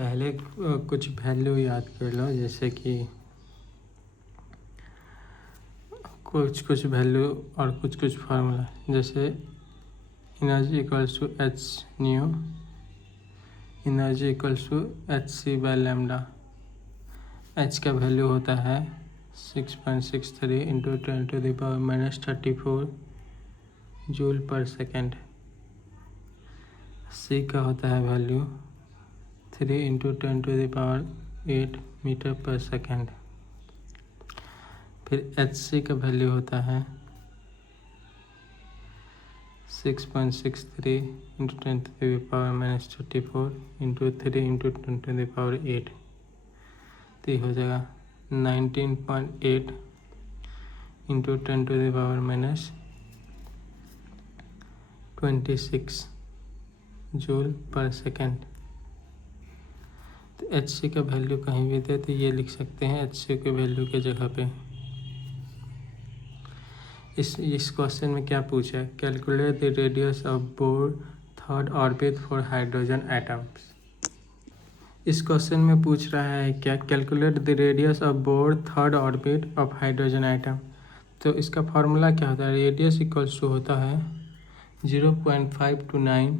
पहले कुछ वैल्यू याद कर लो, जैसे कि कुछ वैल्यू और कुछ फार्मूला, जैसे energy equals to H nu, energy equals to H C by lambda. H का वैल्यू होता है 6.63 into 10⁻⁻34 joule per second. C का होता है value 3 into 10⁸ metre per second. फिर एच सी का वैल्यू होता है 6.63 इंटू 10⁻⁻34 इंटू 3 इंटू 10⁸। तो हो जाएगा 19.8 इंटू 10⁻26 जूल पर सेकेंड। तो एच सी का वैल्यू कहीं भी दे तो ये लिख सकते हैं एच सी के वैल्यू के जगह पे। इस क्वेश्चन में क्या पूछा है, calculate the radius of bore third orbit for hydrogen atoms. इस क्वेश्चन में पूछ रहा है क्या, calculate the radius of bore third orbit of hydrogen atom. तो इसका फार्मूला क्या होता है, रेडियस इक्वल्स टू होता है 0.529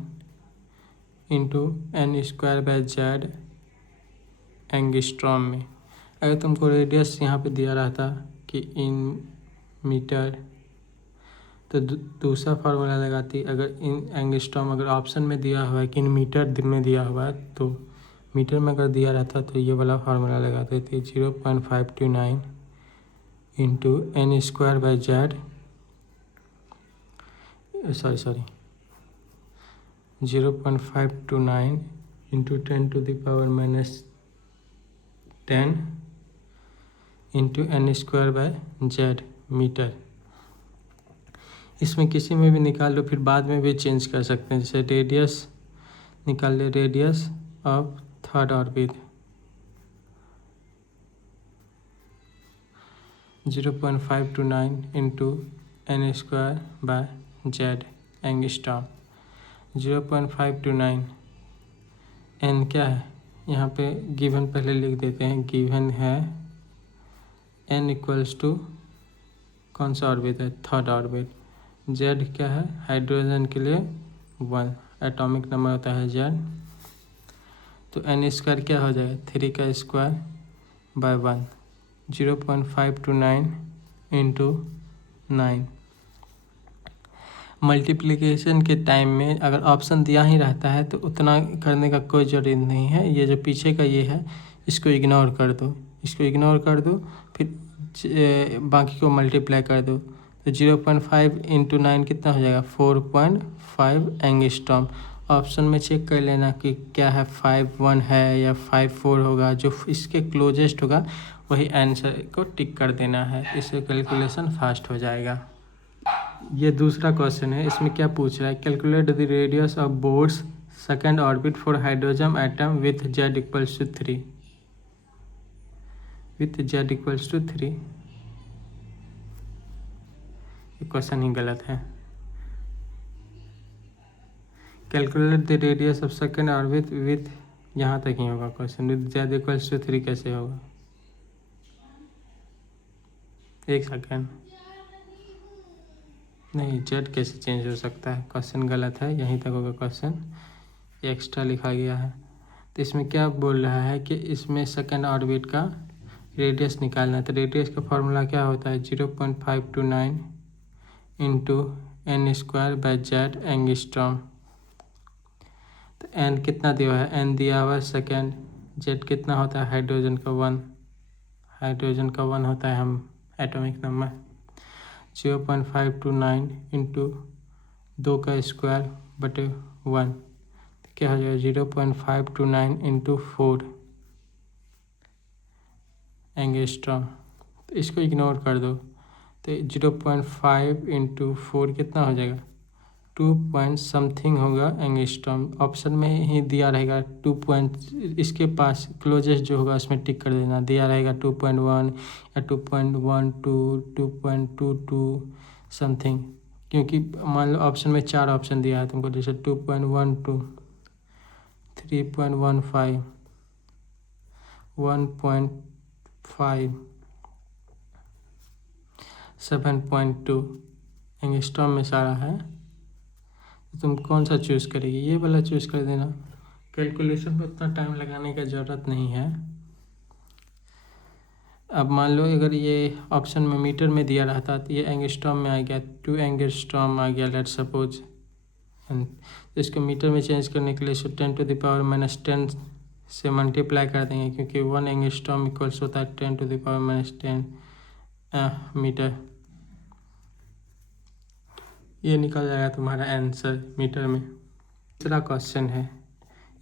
इंटू n² / z एंगस्ट्रॉम में। अगर तुमको रेडियस यहाँ पे दिया रहता कि इन मीटर तो दूसरा फार्मूला लगाती। अगर इन एंगस्ट्रॉम अगर ऑप्शन में दिया हुआ है कि इन मीटर में दिया हुआ है तो मीटर में अगर दिया रहता तो ये वाला फार्मूला लगाते थे 0.529 into n² / z 0.529 into 10⁻10 into n² / z metre. इसमें किसी में भी निकाल लो, फिर बाद में भी चेंज कर सकते हैं। जैसे रेडियस निकाल ले, radius of third orbit 0.529 into n² / z angstrom. 0.529 n क्या है, यहाँ पे गिवन पहले लिख देते हैं। गिवन है n इक्वल्स टू कौन सा ऑर्बिट है, थर्ड ऑर्बिट। z क्या है, हाइड्रोजन के लिए 1 एटॉमिक नंबर होता है z। तो n² क्या हो जाएगा, 3 का स्क्वायर बाय 1। 0.529 इंटू 9। मल्टीप्लिकेशन के टाइम में अगर ऑप्शन दिया ही रहता है तो उतना करने का कोई ज़रूरत नहीं है। ये जो पीछे का ये है इसको इग्नोर कर दो, इसको इग्नोर कर दो, फिर बाकी को मल्टीप्लाई कर दो। तो 0.5 इंटू 9 कितना हो जाएगा, 4.5 एंगस्ट्रॉम। ऑप्शन में चेक कर लेना कि क्या है, 5.1 है या 5.4 होगा। जो इसके क्लोजेस्ट होगा वही आंसर को टिक कर देना है, इससे कैलकुलेशन फास्ट हो जाएगा। ये दूसरा क्वेश्चन है, इसमें क्या पूछ रहा है, calculate the radius of Bohr's second orbit for hydrogen atom with z equals to 3। With z equals to 3, ये क्वेश्चन ही गलत है। Calculate the radius of second orbit with, यहाँ तक ही होगा question. With z equals to 3 कैसे होगा, एक सेकेंड, नहीं z कैसे चेंज हो सकता है, क्वेश्चन गलत है, यहीं तक होगा क्वेश्चन, एक्स्ट्रा लिखा गया है। तो इसमें क्या बोल रहा है कि इसमें सेकेंड ऑर्बिट का रेडियस निकालना है। तो रेडियस का फार्मूला क्या होता है, 0.529 इंटू n² / z एंगस्ट्रॉम। तो n कितना दिया हुआ है, n दिया हुआ है सेकेंड, z कितना होता है हाइड्रोजन का 1, हाइड्रोजन का 1 होता है हम एटॉमिक नंबर। 0.529 इंटू 2 का स्क्वायर बटे 1, तो क्या हो जाएगा 0.529 इंटू 4 एंगस्ट्रॉम। तो इसको इग्नोर कर दो, तो 0.5 इंटू 4 कितना हो जाएगा, 2 पॉइंट समथिंग होगा एंगस्ट्रॉम। ऑप्शन में ही दिया रहेगा 2 पॉइंट, इसके पास क्लोजेस्ट जो होगा उसमें टिक कर देना। दिया रहेगा 2.1 या 2.12 2.22 समथिंग, क्योंकि मान लो ऑप्शन में 4 ऑप्शन दिया है तुमको, जैसे 2.12 3.15 1.5 7.2 एंगस्ट्रॉम में सारा है। तो तुम कौन सा चूज़ करेगी? ये वाला चूज़ कर देना। कैलकुलेशन में उतना टाइम लगाने का ज़रूरत नहीं है। अब मान लो अगर ये ऑप्शन में मीटर में दिया रहता तो ये एंगस्ट्रॉम में आ गया, 2 एंगस्ट्रॉम आ गया लेट्स सपोज। तो इसको मीटर में चेंज करने के लिए 10⁻⁻10 से मल्टीप्लाई कर देंगे, क्योंकि 1 एंगस्ट्रॉम इक्वल्स होता है 10⁻10 मीटर। ये निकल जाएगा तुम्हारा आंसर मीटर में। दूसरा क्वेश्चन है,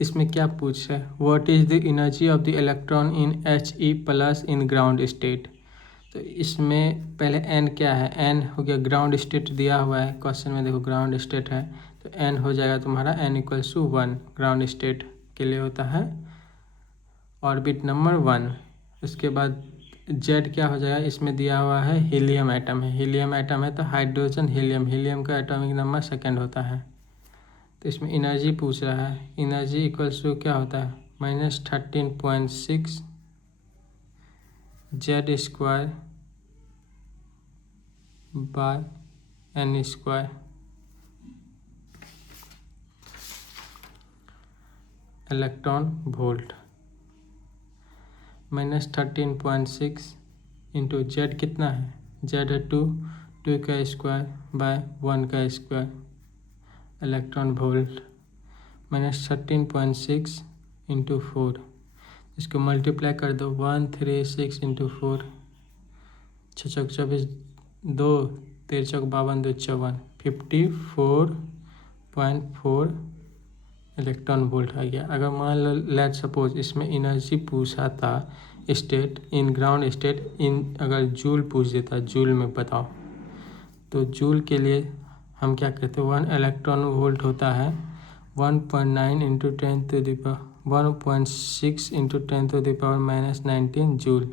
इसमें क्या पूछ रहा है? What is the energy of the electron in He+ in ground state. तो इसमें पहले n क्या है? n हो गया ग्राउंड स्टेट दिया हुआ है क्वेश्चन में, देखो ग्राउंड स्टेट है तो n हो जाएगा तुम्हारा n=1 ग्राउंड स्टेट के लिए होता है ऑर्बिट नंबर 1। उसके बाद z क्या हो जाएगा? इसमें दिया हुआ है हीलियम एटम है, हीलियम एटम है तो हाइड्रोजन हीलियम, हीलियम का एटॉमिक नंबर 2 होता है। तो इसमें एनर्जी पूछ रहा है, एनर्जी इक्वल्स टू क्या होता है? -13.6 Z² by n²। Electron volt -13.6 into Z कितना है? जेड है 2 का स्क्वायर बाय 1 का स्क्वायर इलेक्ट्रॉन वोल्ट -13.6 इंटू 4। इसको मल्टीप्लाई कर दो 136 इंटू 4 6 चौक 24 2 13 चौक 52 2 54 54.4 इलेक्ट्रॉन वोल्ट आ गया। अगर मान लो लेट सपोज इसमें एनर्जी पूछा था state in ground state in, अगर जूल पूछ देता जूल में बताओ, तो जूल के लिए हम क्या करते हैं? 1 इलेक्ट्रॉन वोल्ट होता है 1.9 इंटू 1.6 इंटू 10⁻⁻19 जूल।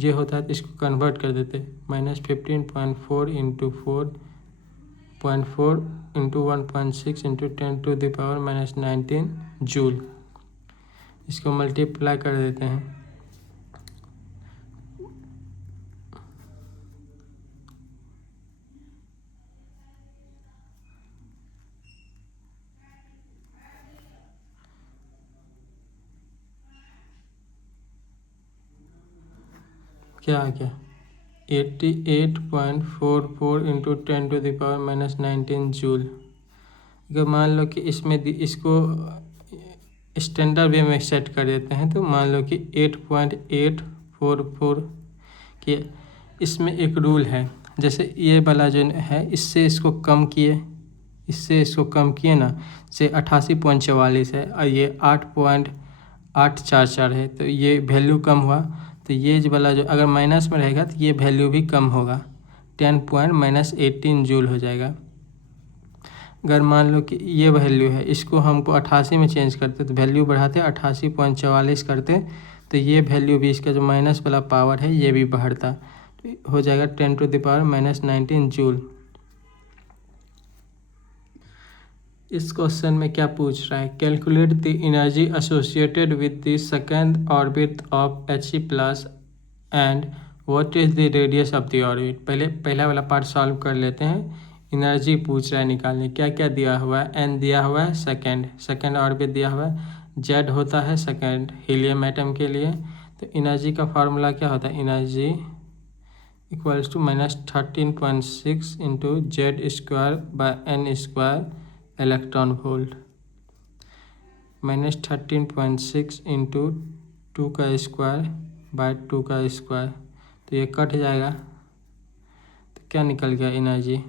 ये होता है तो इसको कन्वर्ट कर देते -15.4 इंटू 4.4 इंटू 1.6 इंटू 10⁻⁻19 जूल। इसको मल्टीप्लाई कर देते हैं क्या आ गया 88.44 इंटू 10⁻⁻19 जूल। अगर मान लो कि इसमें इसको स्टैंडर्ड वे में सेट कर देते हैं तो मान लो कि 8.844 कि इसमें एक रूल है, जैसे ये वाला जो है इससे इसको कम किए, इससे इसको कम किए ना, से 88.44 है और ये 8.844 है, तो ये वैल्यू कम हुआ। तो ये जो वाला जो अगर माइनस में रहेगा तो ये वैल्यू भी कम होगा, 10.-18 जूल हो जाएगा। अगर मान लो कि ये वैल्यू है, इसको हमको 88 में चेंज करते तो वैल्यू बढ़ाते 88.44 करते, तो ये वैल्यू भी इसका जो माइनस वाला पावर है ये भी बढ़ता, तो हो जाएगा 10⁻⁻19 जूल। इस क्वेश्चन में क्या पूछ रहा है? Calculate the energy associated with the second orbit of He+ and what is the radius of the orbit. पहला वाला पार्ट सॉल्व कर लेते हैं। एनर्जी पूछ रहा है निकालने, क्या क्या दिया हुआ है? n दिया हुआ है सेकेंड ऑर्बिट दिया हुआ है, z होता है सेकेंड हीलियम एटम के लिए। तो एनर्जी का फार्मूला क्या होता है? Energy equals to -13.6 into Z² by n² electron volt -13.6 into 2 का स्क्वायर बाय 2 का स्क्वायर, तो ये कट जाएगा तो क्या निकल गया? एनर्जी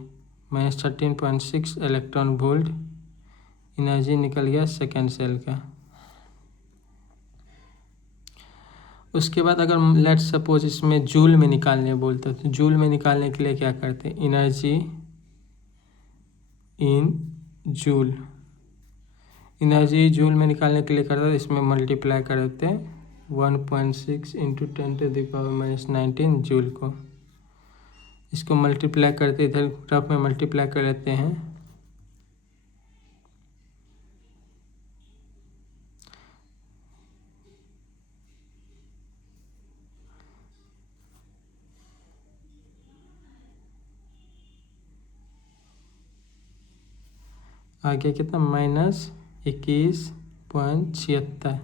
-13.6 इलेक्ट्रॉन वोल्ट एनर्जी निकल गया सेकेंड सेल का। उसके बाद अगर लेट सपोज इसमें जूल में निकालने बोलते तो जूल में निकालने के लिए क्या करते? Energy in joule, energy joule में निकालने के लिए करते हैं, इसमें मल्टीप्लाई कर देते हैं 1.6 इंटू 10⁻⁻19 जूल को। इसको मल्टीप्लाई करते इधर टर्म में मल्टीप्लाई कर लेते हैं आ गया कितना -21.76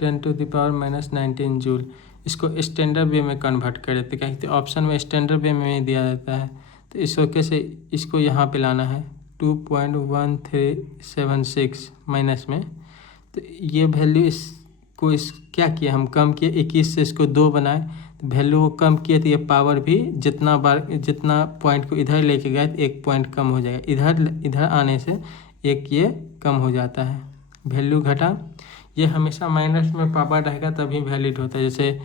10⁻⁻19 जूल। इसको स्टैंडर्ड वे में कन्वर्ट कर देते हैं, कहीं ऑप्शन में स्टैंडर्ड वे में ही दिया जाता है। तो इसको कैसे, इसको यहाँ पे लाना है 2.1376 माइनस में। तो ये वैल्यू इसको क्या किया, हम कम किए 21 से इसको 2 बनाए, तो वैल्यू को कम किए तो ये पावर भी जितना पॉइंट को इधर लेके गए तो 1 पॉइंट कम हो जाएगा, इधर आने से 1 ये कम हो जाता है, वैल्यू घटा। ये हमेशा माइनस में पावर रहेगा तभी वैलिड होता है। जैसे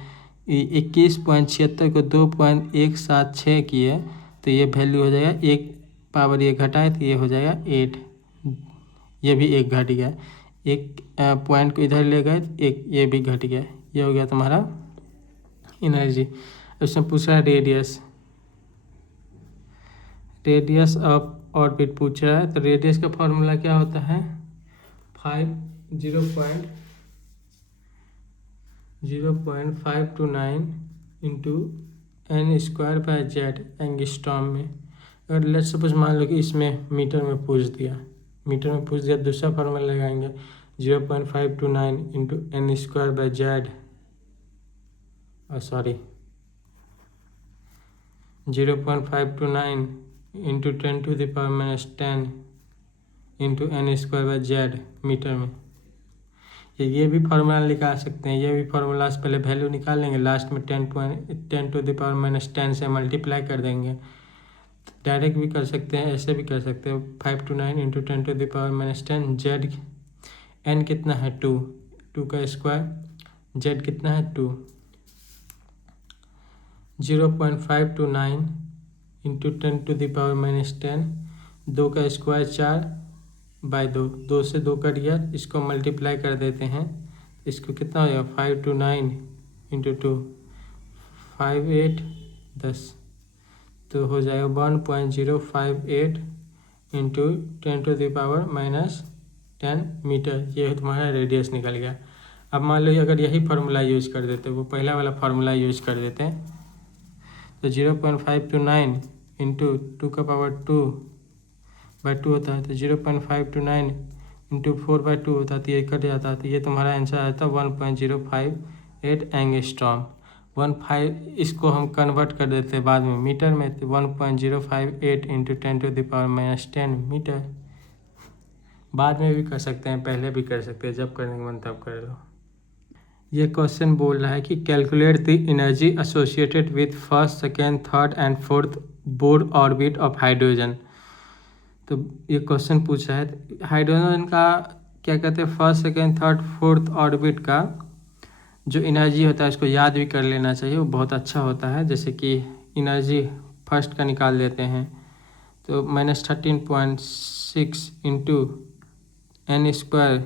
21.76 को 2.176 किए तो ये वैल्यू हो जाएगा 1 पावर ये घटाए तो ये हो जाएगा 8, ये भी 1 घट गया, 1 पॉइंट को इधर ले गए 1 ये भी घट गया, ये हो गया तुम्हारा एनर्जी। इसमें पूछा है रेडियस ऑफ ऑर्बिट पूछ रहा है। तो रेडियस का फॉर्मूला क्या होता है 0.529 इंटू n² एंगस्ट्रॉम में। अगर लेट्स सपोज मान लो कि इसमें मीटर में पूछ दिया, दूसरा फार्मूला लगाएंगे 0.529 into n² 0.529 into 10⁻⁻10 into n² metre में। ये भी फार्मूला निकाल सकते हैं, ये भी फार्मूला से पहले वैल्यू निकाल लेंगे, लास्ट में 10⁻10 से मल्टीप्लाई कर देंगे। डायरेक्ट भी कर सकते हैं, ऐसे भी कर सकते हैं 529 इंटू 10⁻10 जेड एन कितना है 2 का स्क्वायर, जेड कितना है 2, 0.529 इंटू 10⁻10 2 का स्क्वायर 4/2, 2 से 2 कट गया, इसको मल्टीप्लाई कर देते हैं, इसको कितना हो जाएगा 529 इंटू 2 5 8 10, तो हो जाएगा 1.058 इंटू 10⁻10 मीटर। ये तुम्हारा रेडियस निकल गया। अब मान लो अगर यही फार्मूला यूज कर देते, वो पहला वाला फार्मूला यूज कर देते हैं, तो 0.529 इंटू 2⁻2 होता है, तो 0.529 इंटू 4/2 होता है, तो ये कट जाता है, तो ये तुम्हारा आंसर आता है 1.058 एंगस्ट्रॉम। 15 इसको हम कन्वर्ट कर देते हैं बाद में मीटर में, तो 1.058 इंटू 10⁻10 मीटर। बाद में भी कर सकते हैं, पहले भी कर सकते हैं, जब करने का मन तब कर लो। ये क्वेश्चन बोल रहा है कि calculate the energy associated with first, second, third and fourth Bohr orbit of hydrogen. तो ये क्वेश्चन पूछा है हाइड्रोजन का क्या कहते हैं, first, second, third, fourth orbit का जो एनर्जी होता है उसको याद भी कर लेना चाहिए, वो बहुत अच्छा होता है। जैसे कि एनर्जी फर्स्ट का निकाल लेते हैं, तो -13.6 into n²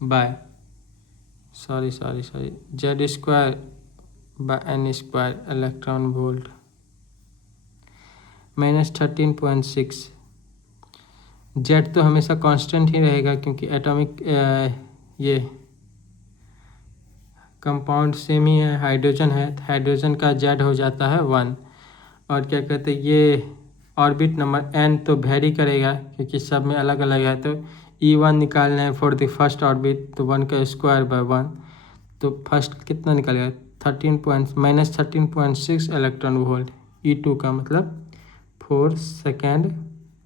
by z² by n² electron volt, -13.6। Z तो हमेशा कांस्टेंट ही रहेगा क्योंकि एटॉमिक ये कंपाउंड सेम ही है, हाइड्रोजन है, तो हाइड्रोजन का जेड हो जाता है 1। और क्या कहते हैं, ये ऑर्बिट नंबर n तो वेरी करेगा क्योंकि सब में अलग अलग है, तो E1 निकालना है फॉर द फर्स्ट ऑर्बिट, तो 1 का स्क्वायर बाय 1, तो फर्स्ट कितना निकलेगा -13.6 इलेक्ट्रॉन वोल्ट। E2 का मतलब 4 सेकेंड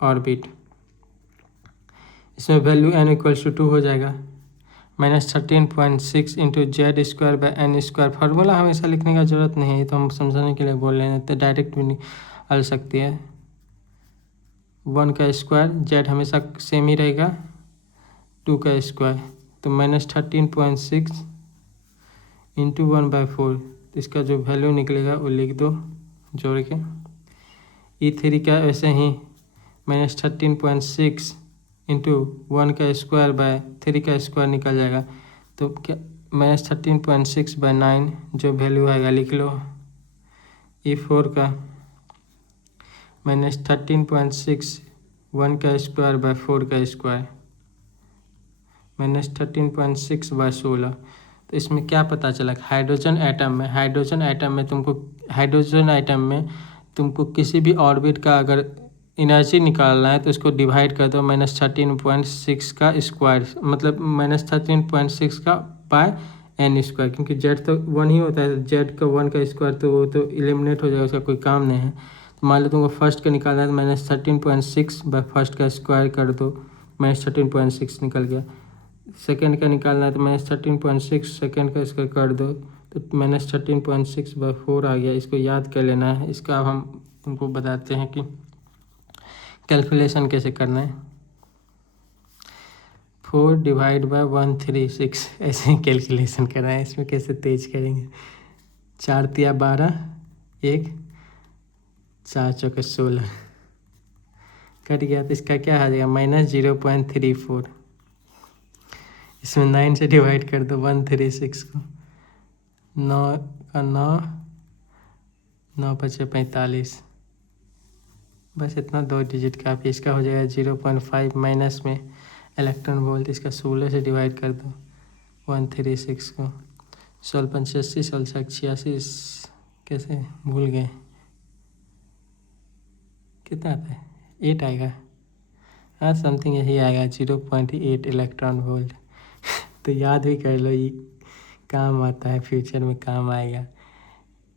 ऑर्बिट, इसमें वैल्यू n=2 हो जाएगा। -13.6 into z² by n²। Formula हमेशा लिखने का जरूरत नहीं है, तो हम समझाने के लिए बोल रहे हैं, तो डायरेक्ट भी निकाल सकती है। 1 का स्क्वायर, जेड हमेशा सेम ही रहेगा, 2 का स्क्वायर, तो -13.6 इंटू 1/4, इसका जो वैल्यू निकलेगा वो लिख दो जोड़ के। E3 का ऐसे ही -13.6 इंटू 1 का स्क्वायर बाय 3 का स्क्वायर निकल जाएगा, तो क्या -13.6/9 जो वैल्यू आएगा लिख लो। E4 का -13.6 1 का स्क्वायर बाय 4 का स्क्वायर, -13.6/16। तो इसमें क्या पता चला, हाइड्रोजन एटम में तुमको किसी भी ऑर्बिट का अगर एनर्जी निकालना है तो इसको डिवाइड कर दो -13.6 का स्क्वायर, मतलब -13.6 का बाय n स्क्वायर, क्योंकि z तो 1 ही होता है, z का 1 का स्क्वायर तो वो तो एलिमिनेट हो जाएगा, उसका कोई काम नहीं है। तो मान लो तुमको फर्स्ट का निकालना है तो -13.6 बाय फर्स्ट का स्क्वायर कर दो, -13.6 निकल गया। सेकेंड का निकालना है तो -13.6 सेकेंड का स्क्वायर कर दो तो -13.6 बाय 4 आ गया। इसको याद कर लेना है। इसका अब हम तुमको बताते हैं कि कैलकुलेशन कैसे करना है। 4 डिवाइड बाय 136 ऐसे ही कैलकुलेशन करना है। इसमें कैसे तेज करेंगे, 4 तिया 12, 1 4 चौके 16 कट गया। तो इसका क्या आ जाएगा -0.34। इसमें 9 से डिवाइड कर दो 136 को, 9 का 9, 9 पचे 45, बस इतना 2 डिजिट काफ़ी। इसका हो जाएगा 0.5 माइनस में इलेक्ट्रॉन वोल्ट। इसका 16 से डिवाइड कर दो 136 को, 16 85, 16 86, कैसे भूल गए, कितना आता है 8 आएगा, हाँ समथिंग यही आएगा 0.8 इलेक्ट्रॉन वोल्ट। तो याद भी कर लो, ये काम आता है, फ्यूचर में काम आएगा।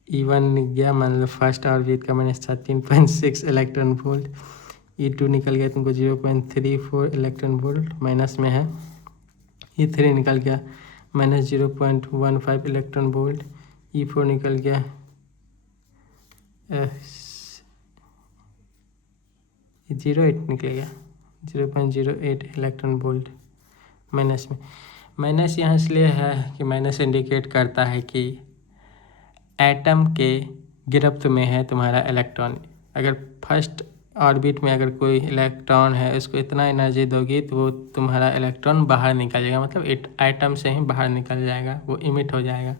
E1 गया मान लो फर्स्ट ऑर्बिट का -13.6 इलेक्ट्रॉन वोल्ट, E2 निकल गया तुमको 0.34 इलेक्ट्रॉन वोल्ट माइनस में है, E3 निकल गया -0.15 इलेक्ट्रॉन वोल्ट, E4 निकल गया 0.8 निकलेगा 0.08 इलेक्ट्रॉन वोल्ट माइनस में। माइनस यहाँ इसलिए है कि माइनस इंडिकेट करता है कि एटम के गिरफ्त में है तुम्हारा इलेक्ट्रॉन। अगर फर्स्ट ऑर्बिट में अगर कोई इलेक्ट्रॉन है, उसको इतना एनर्जी दोगी तो वो तुम्हारा इलेक्ट्रॉन बाहर निकल जाएगा, मतलब एटम से ही बाहर निकल जाएगा, वो इमिट हो जाएगा।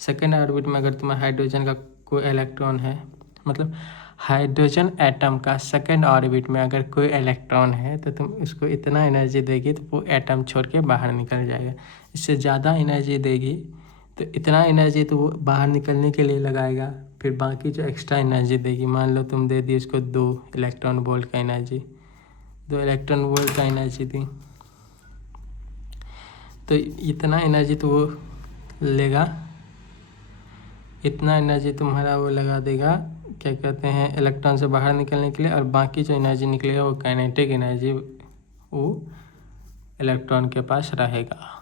सेकेंड ऑर्बिट में अगर तुम्हारा हाइड्रोजन का कोई इलेक्ट्रॉन है, मतलब हाइड्रोजन एटम का सेकेंड ऑर्बिट में अगर कोई इलेक्ट्रॉन है तो तुम उसको इतना एनर्जी देगी तो वो एटम छोड़ के बाहर निकल जाएगा। इससे ज़्यादा एनर्जी देगी तो इतना एनर्जी तो वो बाहर निकलने के लिए लगाएगा, फिर बाकी जो एक्स्ट्रा एनर्जी देगी, मान लो तुम दे दी उसको 2 इलेक्ट्रॉन वोल्ट का एनर्जी, 2 इलेक्ट्रॉन वोल्ट का एनर्जी दी, तो इतना एनर्जी तो वो लेगा, इतना एनर्जी तुम्हारा वो लगा देगा, क्या कहते हैं, इलेक्ट्रॉन से बाहर निकलने के लिए, और बाकी जो एनर्जी निकलेगा वो काइनेटिक एनर्जी वो इलेक्ट्रॉन के पास रहेगा।